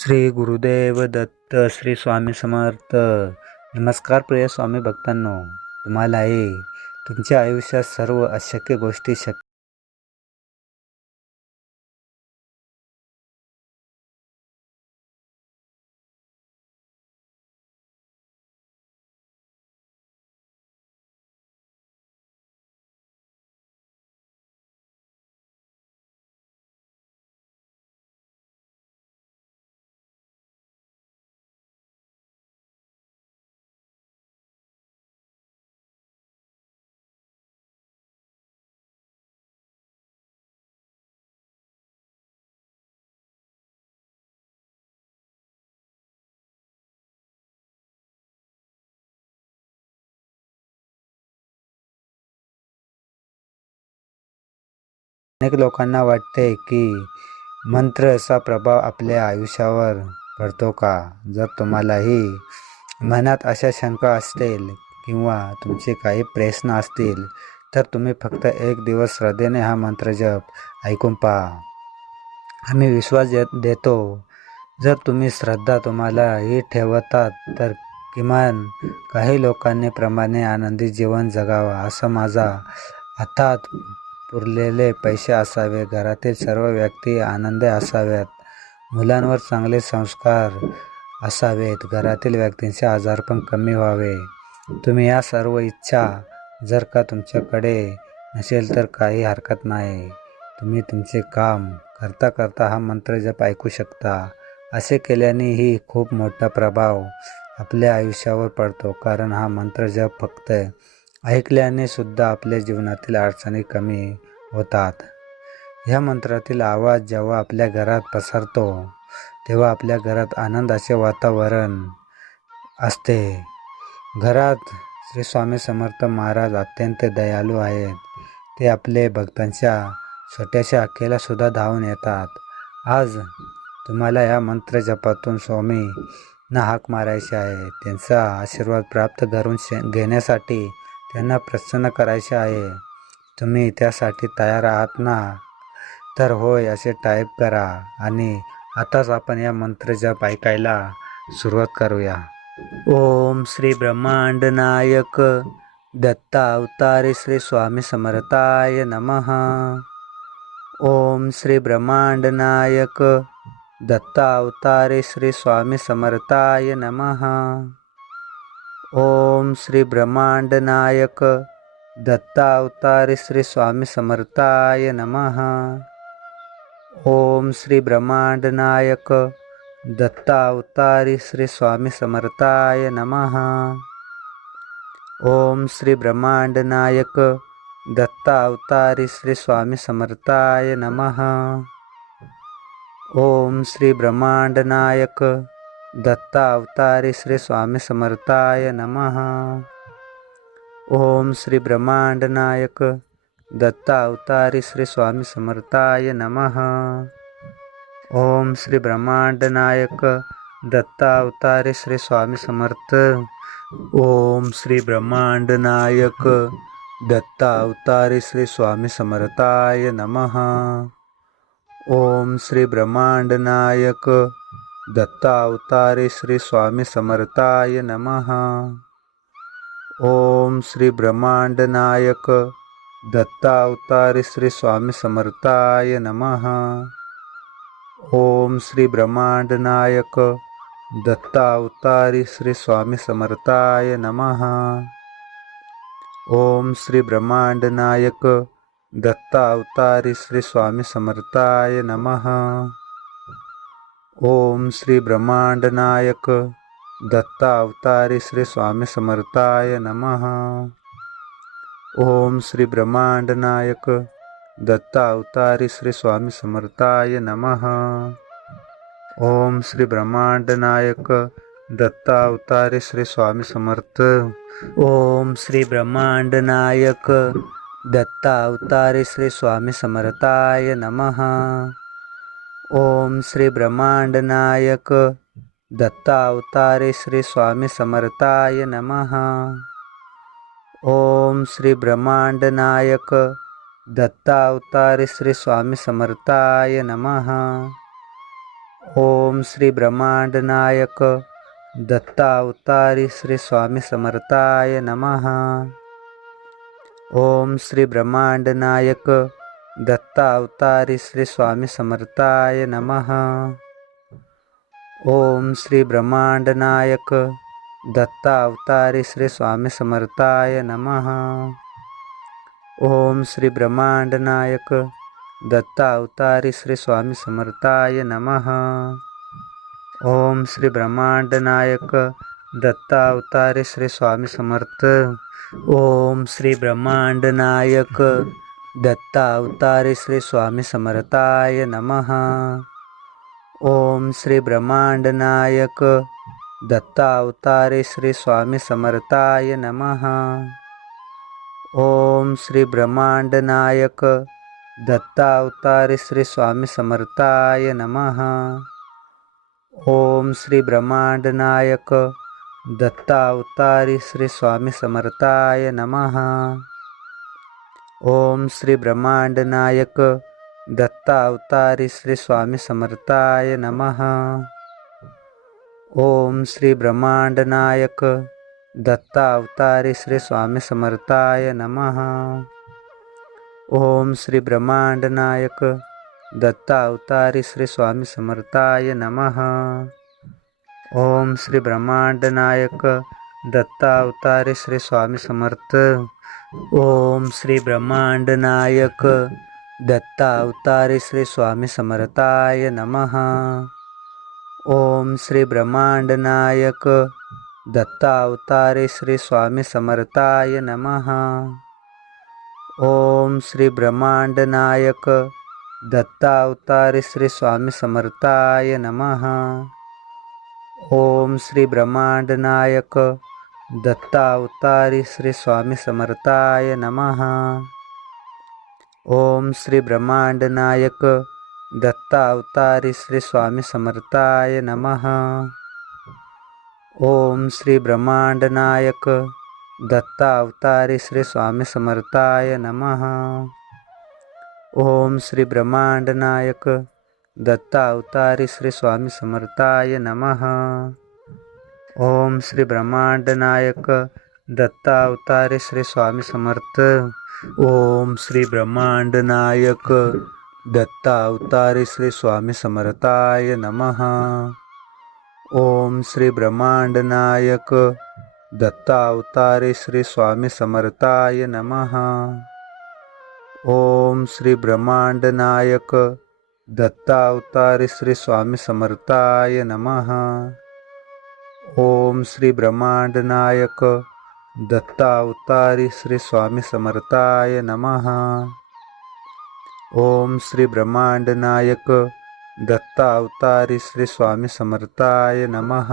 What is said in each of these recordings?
श्री गुरुदेव दत्त. श्री स्वामी समर्थ. नमस्कार प्रिय स्वामी भक्तांनो, तुम्हालाही तुमच्या आयुष्यात सर्व अशक्य गोष्टी शक्य अनेक लोकांना वाटते की मंत्र असा प्रभाव आपल्या आयुष्यावर पडतो का? जर तुम्हालाही मनात अशा शंका असतील किंवा तुमचे काही प्रश्न असतील तर तुम्ही फक्त एक दिवस श्रद्धेने हा मंत्र जप ऐकून पहा. आम्ही विश्वास देतो, जर तुम्ही श्रद्धा तुम्हालाही ठेवतात तर किमान काही लोकांनी प्रमाणे आनंदी जीवन जगावा. असं माझा हातात पुरलेले पैसे असावे, घरातील सर्व व्यक्ती आनंदी असाव्यात, मुलांवर चांगले संस्कार असावेत, घरातील व्यक्तींचे आजारपण कमी व्हावे. तुम्ही या सर्व इच्छा जर का तुमच्याकडे नसेल तर काही हरकत नाही. तुम्ही तुमचे काम करता करता हा मंत्र जप ऐकू शकता. असे केल्यानेही खूप मोठा प्रभाव आपल्या आयुष्यावर पडतो, कारण हा मंत्र जप फक्त ऐकल्याने सुद्धा आपल्या जीवनातील अडचणी कमी होतात. ह्या मंत्रातील आवाज जेव्हा आपल्या घरात पसरतो तेव्हा आपल्या घरात आनंदाचे वातावरण असते. घरात श्री स्वामी समर्थ महाराज अत्यंत दयाळू आहेत. ते आपले भक्तांच्या छोट्याशा अक्केला सुद्धा धावून येतात. आज तुम्हाला या मंत्र जपातून स्वामींना हाक मारायची आहे. त्यांचा आशीर्वाद प्राप्त करून घेण्यासाठी त्यांना प्रसन्न करायचे आहे. तुम्ही त्यासाठी तयार आहात ना? तर होय असे टाईप करा आणि आताच आपण या मंत्र जप ऐकायला सुरुवात करूया. ओम श्री ब्रह्मांड नायक दत्ता अवतारी श्री स्वामी समर्थाय नमः. ओम श्री ब्रह्मांड नायक दत्ता अवतारी श्री स्वामी समर्थाय नमः. ओम श्री ब्रह्मांड नायक दत्ता अवतारी श्री स्वामी समर्थाय नमः. ओम श्री ब्रह्मांड नायक दत्ता अवतारी श्री स्वामी समर्थाय नमः. ओम श्री ब्रह्मांड नायक दत्ता अवतारी श्री स्वामी समर्थाय नमः. ओम श्री ब्रह्मांड नायक दत्ता अवतारी श्री स्वामी समर्थाय नमः. ओम श्री ब्रह्मांड नायक दत्ता अवतारी श्री स्वामी समर्थाय नमः. ओम श्री ब्रह्मांड नायक दत्ता अवतारी श्री स्वामी समर्थ. ओम श्री ब्रह्मांड नायक दत्ता अवतारी श्री स्वामी समर्थाय नमः. ओम श्री ब्रह्मांड नायक दत्ता अवतारी श्री स्वामी समर्थाय नमः. ओम श्री ब्रह्मांड नायक दत्ता अवतारी श्री स्वामी समर्थाय नमः. ओम श्री ब्रह्मांड नायक दत्ता अवतारी श्री स्वामी समर्थाय नमः. ओम श्री ब्रह्मांड नायक दत्ता अवतारी श्री स्वामी समर्थाय नमः. ओम श्री ब्रह्मांड नायक दत्ता अवतारी श्री स्वामी समर्थाय नमः. ओम श्री ब्रह्मांड नायक दत्ता अवतारी श्री स्वामी समर्थाय नमः. ओम श्री ब्रह्मांड नायक दत्ता अवतारी श्री स्वामी समर्थ. ओम श्री ब्रह्मांड नायक दत्ता अवतारी श्री स्वामी समर्थाय नमः. ओम श्री ब्रह्मांड नायक दत्ता अवतारी श्री स्वामी समर्थाय नमः. ओम श्री ब्रह्मांड नायक दत्ता अवतारी श्री स्वामी समर्थाय नमः. ओम श्री ब्रह्मांड नायक दत्तावतारी श्री स्वामी समर्थाय नमः। ओम श्री ब्रह्मांड नायक दत्तावतारी श्री स्वामी समर्थाय नमः। ओम श्री ब्रह्मांड नायक दत्तावतारी श्री स्वामी समर्थाय नमः। ओम श्री ब्रह्मांड नायक दत्तावतारी श्री स्वामी समर्थाय नमः। ओम श्री ब्रह्मांड नायक दत्तावतारी श्री स्वामी समर्थ। ओम श्री ब्रह्मांड नायक दत्तावतारी श्री स्वामी समर्थाय नमः। ओम श्री ब्रह्मांड नायक दत्तावतारी श्री स्वामी समर्थाय नमः। ओम श्री ब्रह्मांड नायक दत्तावतारी श्री स्वामी समर्थाय नमः। ओम श्री ब्रह्मांड नायक दत्तावतारी श्री स्वामी समर्थाय नमः। ओम श्री ब्रह्मांड नायक दत्तावतारी श्री स्वामी समर्थाय नमः। ओम श्री ब्रह्मांड नायक दत्तावतारी श्री स्वामी समर्थाय नमः। ओम श्री ब्रह्मांड नायक दत्तावतारी श्री स्वामी समर्थाय नमः। ओम श्री ब्रह्मांड नायक दत्तावतारी श्री स्वामी समर्थ। ओम श्री ब्रह्मांड नायक दत्तावतारी श्री स्वामी समर्थाय नमः। ओम श्री ब्रह्मांड नायक दत्तावतारी श्री स्वामी समर्थाय नमः। ओम श्री ब्रह्मांड नायक दत्तावतारी श्री स्वामी समर्थाय नमः। ओम श्री ब्रह्मांड नायक दत्तावतारी श्री स्वामी समर्थाय नमः। ओम श्री ब्रह्मांड नायक दत्तावतारी श्री स्वामी समर्थाय नमः। ओम श्री ब्रह्मांड नायक दत्तावतारी श्री स्वामी समर्थाय नमः। ओम श्री ब्रह्मांड नायक दत्तावतारी श्री स्वामी समर्थाय नमः। ओम श्री ब्रह्मांड नायक दत्तावतारी श्री स्वामी समर्थ। ओम श्री ब्रह्मांड नायक दत्तावतारी श्री स्वामी समर्थाय नमः। ओम श्री ब्रह्मांड नायक दत्तावतारी श्री स्वामी समर्थाय नमः। ओम श्री ब्रह्मांड नायक दत्तावतारी श्री स्वामी समर्थाय नमः। ओम श्री ब्रह्मांड नायक दत्तावतारी श्री स्वामी समर्थाय नमः। ओम श्री ब्रह्मांड नायक दत्तावतारी श्री स्वामी समर्थाय नमः।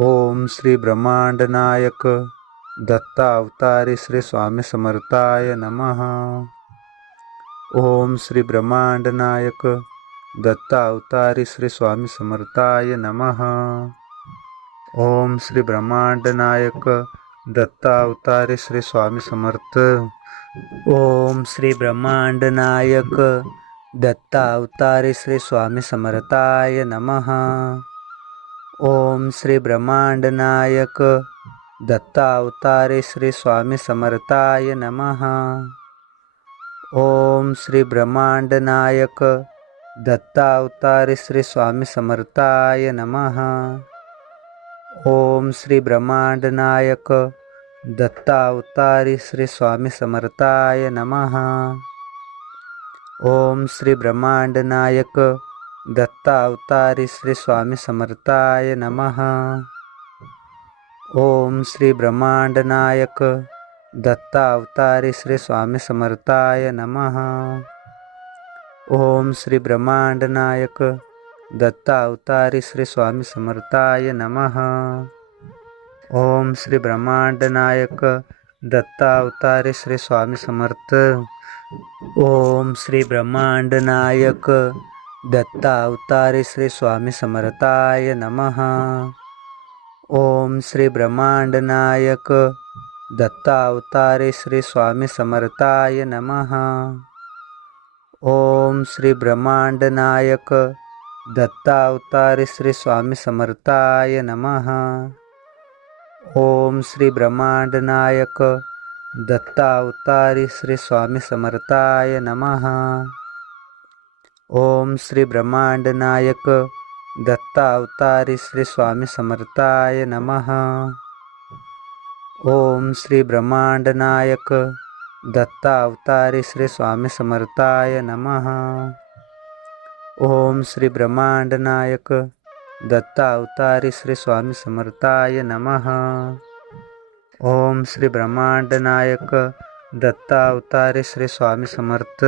ओम श्री ब्रह्मांड नायक दत्तावतारी श्री स्वामी समर्थाय नमः। ओम श्री ब्रह्मांड नायक दत्तावतारी श्री स्वामी समर्थाय नमः। ओम श्री ब्रह्मांड नायक दत्तावतारी श्री स्वामी समर्थ। ओम श्री ब्रह्मांड नायक दत्तावतारी श्री स्वामी समर्थाय नमः। ओम श्री ब्रह्मांड नायक दत्तावतारी श्री स्वामी समर्थाय नमः। ओम श्री ब्रह्मांड नायक दत्तावतारी श्री स्वामी समर्थाय नमः। ओम श्री ब्रह्मांड नायक दत्तावतारी श्री स्वामी समर्थाय नमः। ओम श्री ब्रह्मांड नायक दत्तावतारी श्री स्वामी समर्थाय नमः। ओम श्री ब्रह्मांड नायक दत्तावतारी श्री स्वामी समर्थाय नमः। ओम श्री ब्रह्मांड नायक दत्तावतारी श्री स्वामी समर्थाय नमः। ओम श्री ब्रह्मांड नायक दत्तावतारी श्री स्वामी समर्थ। ओम श्री ब्रह्मांड नायक दत्तावतारी श्री स्वामी समर्थाय नमः। ओम श्री ब्रह्मांड नायक दत्तावतारी श्री स्वामी समर्थाय नमः। ओम श्री ब्रह्मांड नायक दत्तावतारी श्री स्वामी समर्थाय नमः. ओम श्री ब्रह्मांड नायक दत्तावतारी श्री स्वामी समर्थाय नमः. ओम श्री ब्रह्मांड नायक दत्तावतारी श्री स्वामी समर्थाय नमः. ओम श्री ब्रह्मांड नायक दत्तावतारी श्री स्वामी समर्थाय नमः. ओम श्री ब्रह्मांड नायक दत्तावतारी श्री स्वामी समर्थाय नमः. ओम श्री ब्रह्मांड नायक दत्तावतारी श्री स्वामी समर्थ